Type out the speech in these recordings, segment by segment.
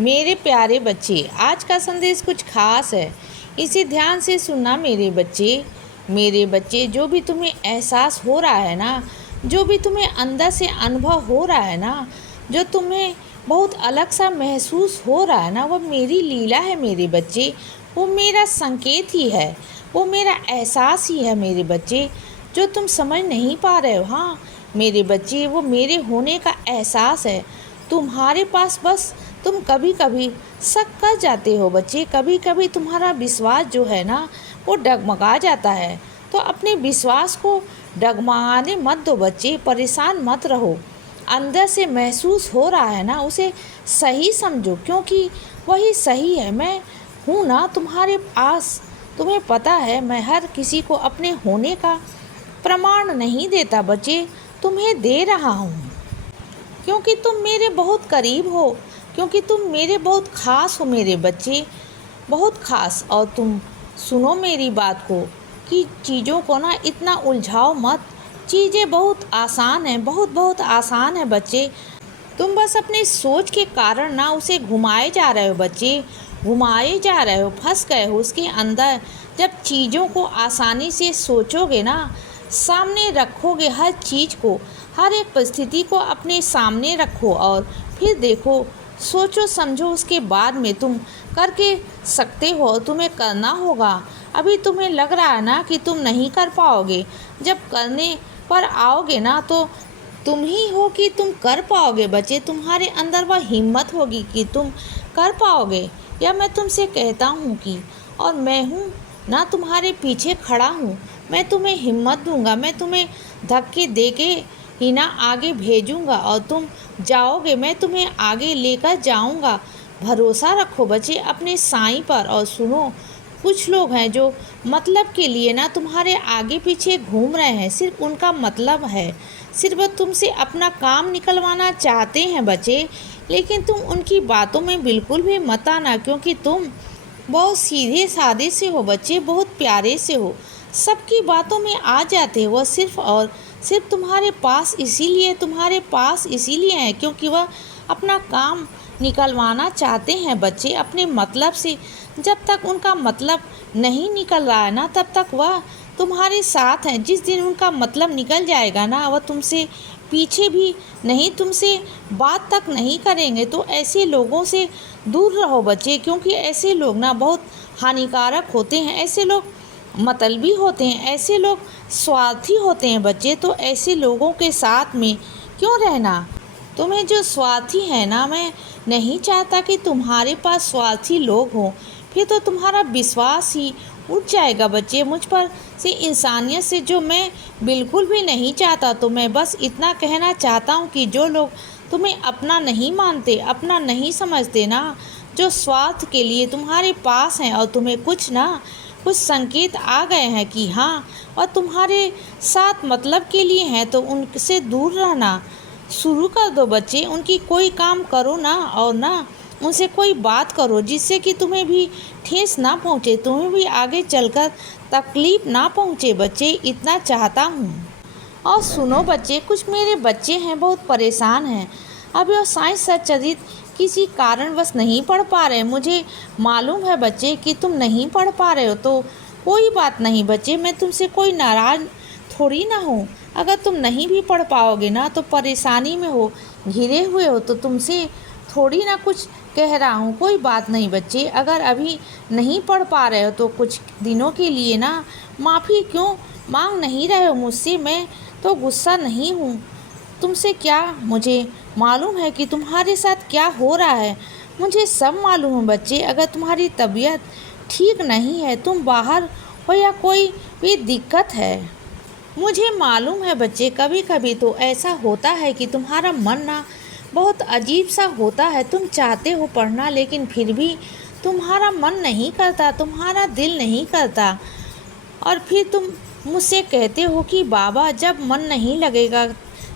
मेरे प्यारे बच्चे, आज का संदेश कुछ खास है। इसे ध्यान से सुनना मेरे बच्चे। मेरे बच्चे, जो भी तुम्हें एहसास हो रहा है ना, जो भी तुम्हें अंदर से अनुभव हो रहा है ना, जो तुम्हें बहुत अलग सा महसूस हो रहा है ना, वो मेरी लीला है मेरे बच्चे। वो मेरा संकेत ही है, वो मेरा एहसास ही है मेरे बच्चे, जो तुम समझ नहीं पा रहे हो। हाँ मेरे बच्चे, वो मेरे होने का एहसास है तुम्हारे पास। बस तुम कभी कभी शक कर जाते हो बच्चे, कभी कभी तुम्हारा विश्वास जो है ना वो डगमगा जाता है। तो अपने विश्वास को डगमगाने मत दो बच्चे, परेशान मत रहो। अंदर से महसूस हो रहा है ना, उसे सही समझो, क्योंकि वही सही है। मैं हूँ ना तुम्हारे पास। तुम्हें पता है, मैं हर किसी को अपने होने का प्रमाण नहीं देता बच्चे, तुम्हें दे रहा हूँ, क्योंकि तुम मेरे बहुत करीब हो, क्योंकि तुम मेरे बहुत ख़ास हो मेरे बच्चे, बहुत ख़ास। और तुम सुनो मेरी बात को, कि चीज़ों को ना इतना उलझाओ मत। चीज़ें बहुत आसान हैं, बहुत बहुत आसान है बच्चे। तुम बस अपनी सोच के कारण ना उसे घुमाए जा रहे हो बच्चे, घुमाए जा रहे हो, फंस गए हो उसके अंदर। जब चीज़ों को आसानी से सोचोगे ना, सामने रखोगे हर चीज़ को, हर एक परिस्थिति को अपने सामने रखो और फिर देखो, सोचो समझो, उसके बाद में तुम करके सकते हो, तुम्हें करना होगा। अभी तुम्हें लग रहा है ना कि तुम नहीं कर पाओगे, जब करने पर आओगे ना तो तुम ही हो कि तुम कर पाओगे बच्चे। तुम्हारे अंदर वह हिम्मत होगी कि तुम कर पाओगे। या मैं तुमसे कहता हूँ कि, और मैं हूँ ना तुम्हारे पीछे खड़ा हूँ। मैं तुम्हें हिम्मत दूंगा, मैं तुम्हें धक्के दे के ही ना आगे भेजूंगा और तुम जाओगे, मैं तुम्हें आगे लेकर जाऊंगा। भरोसा रखो बच्चे अपने साईं पर। और सुनो, कुछ लोग हैं जो मतलब के लिए ना तुम्हारे आगे पीछे घूम रहे हैं, सिर्फ उनका मतलब है, सिर्फ वो तुमसे अपना काम निकलवाना चाहते हैं बच्चे। लेकिन तुम उनकी बातों में बिल्कुल भी मत आना, क्योंकि तुम बहुत सीधे सादे से हो बच्चे, बहुत प्यारे से हो, सबकी बातों में आ जाते हो। वह सिर्फ और सिर्फ तुम्हारे पास इसीलिए है क्योंकि वह अपना काम निकलवाना चाहते हैं बच्चे, अपने मतलब से। जब तक उनका मतलब नहीं निकल रहा है ना, तब तक वह तुम्हारे साथ हैं। जिस दिन उनका मतलब निकल जाएगा ना, वह तुमसे पीछे भी नहीं, तुमसे बात तक नहीं करेंगे। तो ऐसे लोगों से दूर रहो बच्चे, क्योंकि ऐसे लोग ना बहुत हानिकारक होते हैं। ऐसे लोग मतलबी होते हैं, ऐसे लोग स्वार्थी होते हैं बच्चे। तो ऐसे लोगों के साथ में क्यों रहना। तुम्हें जो स्वार्थी है ना, मैं नहीं चाहता कि तुम्हारे पास स्वार्थी लोग हों, फिर तो तुम्हारा विश्वास ही उठ जाएगा बच्चे मुझ पर से, इंसानियत से, जो मैं बिल्कुल भी नहीं चाहता। तो मैं बस इतना कहना चाहता हूँ कि जो लोग तुम्हें अपना नहीं मानते, अपना नहीं समझते ना, जो स्वार्थ के लिए तुम्हारे पास हैं और तुम्हें कुछ संकेत आ गए हैं कि हाँ और तुम्हारे साथ मतलब के लिए हैं, तो उनसे दूर रहना शुरू कर दो बच्चे। उनकी कोई काम करो ना, और ना उनसे कोई बात करो जिससे कि तुम्हें भी ठेस ना पहुँचे, तुम्हें भी आगे चलकर तकलीफ़ ना पहुँचे बच्चे, इतना चाहता हूँ। और सुनो बच्चे, कुछ मेरे बच्चे हैं बहुत परेशान हैं। अब यह साइंस सच्चरित किसी कारणवश नहीं पढ़ पा रहे। मुझे मालूम है बच्चे कि तुम नहीं पढ़ पा रहे हो, तो कोई बात नहीं बच्चे, मैं तुमसे कोई नाराज़ थोड़ी ना हूँ। अगर तुम नहीं भी पढ़ पाओगे ना, तो परेशानी में हो, घिरे हुए हो, तो तुमसे थोड़ी ना कुछ कह रहा हूँ। कोई बात नहीं बच्चे, अगर अभी नहीं पढ़ पा रहे हो तो कुछ दिनों के लिए ना माफ़ी क्यों मांग नहीं रहे हो मुझसे। मैं तो गुस्सा नहीं हूँ तुमसे। क्या मुझे मालूम है कि तुम्हारे साथ क्या हो रहा है, मुझे सब मालूम है बच्चे। अगर तुम्हारी तबीयत ठीक नहीं है, तुम बाहर हो या कोई भी दिक्कत है, मुझे मालूम है बच्चे। कभी कभी तो ऐसा होता है कि तुम्हारा मन ना बहुत अजीब सा होता है। तुम चाहते हो पढ़ना, लेकिन फिर भी तुम्हारा मन नहीं करता, तुम्हारा दिल नहीं करता। और फिर तुम मुझसे कहते हो कि बाबा, जब मन नहीं लगेगा,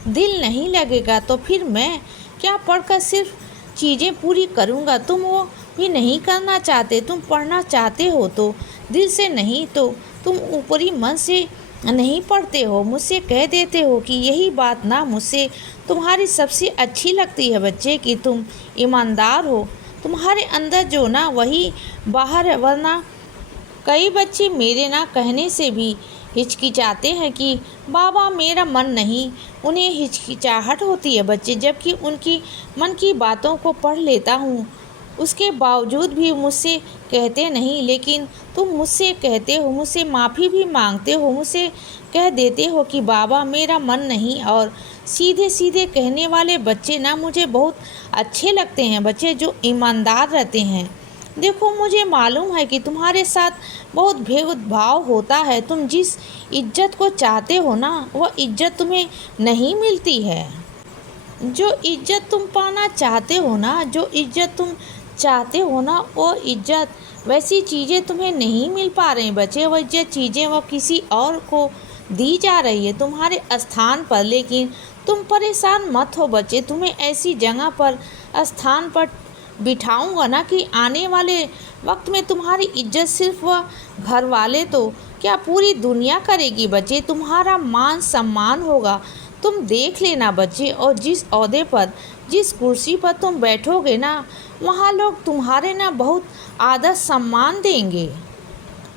दिल नहीं लगेगा, तो फिर मैं क्या पढ़कर सिर्फ चीज़ें पूरी करूँगा। तुम वो भी नहीं करना चाहते। तुम पढ़ना चाहते हो तो दिल से नहीं, तो तुम ऊपरी मन से नहीं पढ़ते हो। मुझसे कह देते हो कि यही बात ना मुझसे तुम्हारी सबसे अच्छी लगती है बच्चे, कि तुम ईमानदार हो, तुम्हारे अंदर जो ना वही बाहर है। वरना कई बच्चे मेरे ना कहने से भी हिचकिचाते हैं कि बाबा मेरा मन नहीं। उन्हें हिचकिचाहट होती है बच्चे, जबकि उनकी मन की बातों को पढ़ लेता हूँ। उसके बावजूद भी मुझसे कहते नहीं, लेकिन तुम मुझसे कहते हो, मुझसे माफ़ी भी मांगते हो, मुझसे कह देते हो कि बाबा मेरा मन नहीं। और सीधे सीधे कहने वाले बच्चे ना मुझे बहुत अच्छे लगते हैं बच्चे, जो ईमानदार रहते हैं। देखो, मुझे मालूम है कि तुम्हारे साथ बहुत भेदभाव होता है। तुम जिस इज्जत को चाहते हो ना, वह इज्जत तुम्हें नहीं मिलती है। जो इज्जत तुम पाना चाहते हो ना, जो इज्जत तुम चाहते हो ना, वो इज्जत, वैसी चीज़ें तुम्हें नहीं मिल पा रही बच्चे। वह इज्जत चीज़ें वह किसी और को दी जा रही है तुम्हारे स्थान पर। लेकिन तुम परेशान मत हो बच्चे, तुम्हें ऐसी जगह पर स्थान पर बिठाऊंगा ना कि आने वाले वक्त में तुम्हारी इज्जत सिर्फ वह घर वाले तो क्या पूरी दुनिया करेगी बच्चे। तुम्हारा मान सम्मान होगा। तुम देख लेना बच्चे, और जिस ओहदे पर, जिस कुर्सी पर तुम बैठोगे ना, वहाँ लोग तुम्हारे ना बहुत आदर सम्मान देंगे।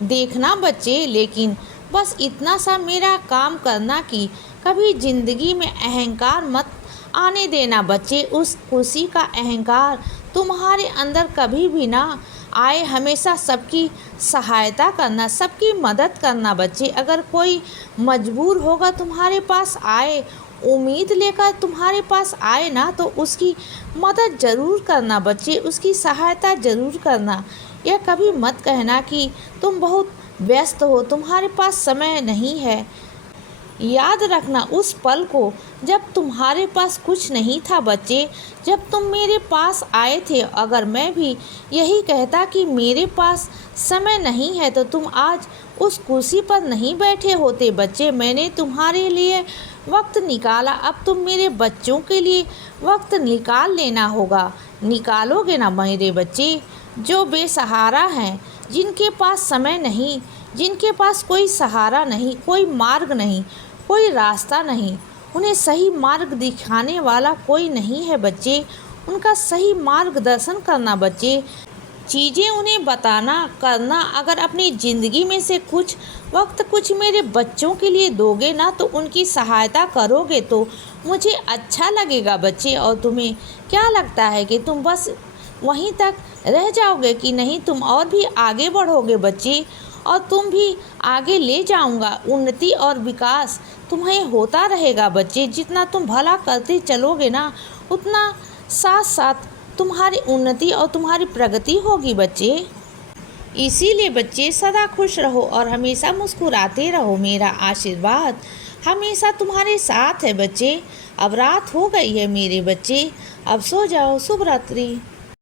देखना बच्चे, लेकिन बस इतना सा मेरा काम करना कि कभी ज़िंदगी में अहंकार मत आने देना बच्चे। उस कुर्सी का अहंकार तुम्हारे अंदर कभी भी ना आए। हमेशा सबकी सहायता करना, सबकी मदद करना बच्चे। अगर कोई मजबूर होगा तुम्हारे पास आए, उम्मीद लेकर तुम्हारे पास आए ना, तो उसकी मदद ज़रूर करना बच्चे, उसकी सहायता ज़रूर करना। यह कभी मत कहना कि तुम बहुत व्यस्त हो, तुम्हारे पास समय नहीं है। याद रखना उस पल को जब तुम्हारे पास कुछ नहीं था बच्चे, जब तुम मेरे पास आए थे। अगर मैं भी यही कहता कि मेरे पास समय नहीं है, तो तुम आज उस कुर्सी पर नहीं बैठे होते बच्चे। मैंने तुम्हारे लिए वक्त निकाला, अब तुम मेरे बच्चों के लिए वक्त निकाल लेना होगा। निकालोगे ना मेरे बच्चे, जो बेसहारा हैं, जिनके पास समय नहीं, जिनके पास कोई सहारा नहीं, कोई मार्ग नहीं, कोई रास्ता नहीं, उन्हें सही मार्ग दिखाने वाला कोई नहीं है बच्चे। उनका सही मार्गदर्शन करना बच्चे, चीज़ें उन्हें बताना, करना। अगर अपनी ज़िंदगी में से कुछ वक्त कुछ मेरे बच्चों के लिए दोगे ना, तो उनकी सहायता करोगे, तो मुझे अच्छा लगेगा बच्चे। और तुम्हें क्या लगता है कि तुम बस वहीं तक रह जाओगे कि नहीं, तुम और भी आगे बढ़ोगे बच्चे, और तुम भी आगे ले जाऊंगा। उन्नति और विकास तुम्हें होता रहेगा बच्चे। जितना तुम भला करते चलोगे ना, उतना साथ साथ तुम्हारी उन्नति और तुम्हारी प्रगति होगी बच्चे। इसीलिए बच्चे सदा खुश रहो और हमेशा मुस्कुराते रहो। मेरा आशीर्वाद हमेशा तुम्हारे साथ है बच्चे। अब रात हो गई है मेरे बच्चे, अब सो जाओ। शुभ रात्रि।